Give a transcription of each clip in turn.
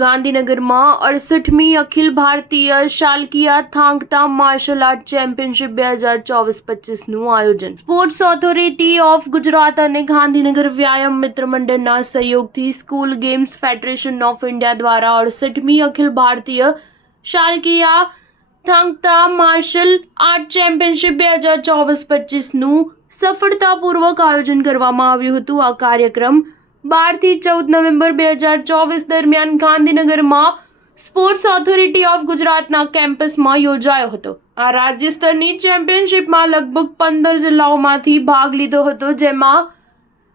ગાંધીનગરમાં 68મી Akhil Bharatiya શાલકીયા થાંગતા martial art championship 2024-25નું આયોજન sports authority of Gujarat અને ગાંધીનગર વ્યાયામ મિત્ર મંડળના સહયોગથી school games federation of India દ્વારા 68મી Akhil Bharatiya શાલકીયા થાંગતા martial art championship 2024-25નું સફળતાપૂર્વક આયોજન કરવામાં આવ્યું હતું। આ કાર્યક્રમ 12 થી 14 નવેમ્બર 2024 દરમિયાન ગાંધીનગરમાં સ્પોર્ટ્સ ઓથોરિટી ઓફ ગુજરાતના કેમ્પસમાં યોજાયો હતો। આ રાજ્ય સ્તરની ચેમ્પિયનશિપમાં લગભગ 15 જિલ્લાઓમાંથી ભાગ લીધો હતો, જેમાં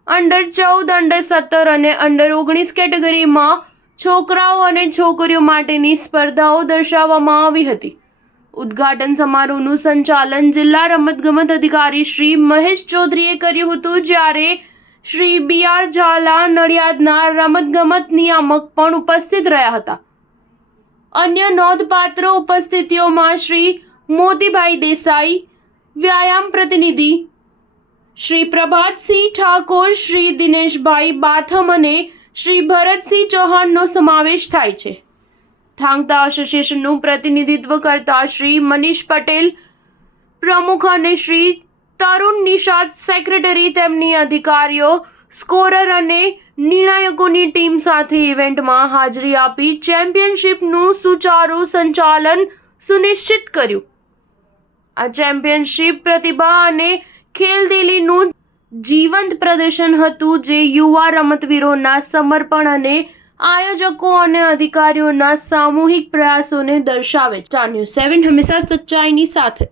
અંડર 14, અંડર 17 અને અંડર 19 કેટેગરીમાં છોકરાઓ અને છોકરીઓ માટેની સ્પર્ધાઓ દર્શાવવામાં આવી હતી। ઉદ્ઘાટન સમારોહનું સંચાલન જિલ્લા રમતગમત અધિકારી શ્રી મહેશ ચૌધરીએ કર્યું હતું, જ્યારે શ્રી BR ઝાલા નડિયાદના રમતગમત નિયામક પણ ઉપસ્થિત રહ્યા હતા। અન્ય નોંધપાત્ર ઉપસ્થિતિઓમાં શ્રી મોતીભાઈ દેસાઈ, વ્યાયામ પ્રતિનિધિ શ્રી પ્રભાતસિંહ ઠાકોર, શ્રી દિનેશભાઈ બાથમ અને શ્રી ભરતસિંહ ચૌહાણનો સમાવેશ થાય છે। થાંગતા એસોસિએશનનું પ્રતિનિધિત્વ કરતા શ્રી મનીષ પટેલ પ્રમુખ અને શ્રી તરુણ નિષાદ સેક્રેટરી તેમની અધિકારીઓ, સ્કોરર અને નિર્ણાયકોની ટીમ સાથે ઇવેન્ટમાં હાજરી આપી ચેમ્પિયનશિપનું સુચારુ સંચાલન સુનિશ્ચિત કર્યું। આ ચેમ્પિયનશિપ પ્રતિભા અને ખેલદિલીનું જીવંત પ્રદર્શન હતું, જે યુવા રમતવીરોના સમર્પણ અને આયોજકો અને અધિકારીઓના સામૂહિક પ્રયાસોને દર્શાવે છે। સ્ટાર ન્યૂઝ 7 હંમેશા સચ્ચાઈની સાથે।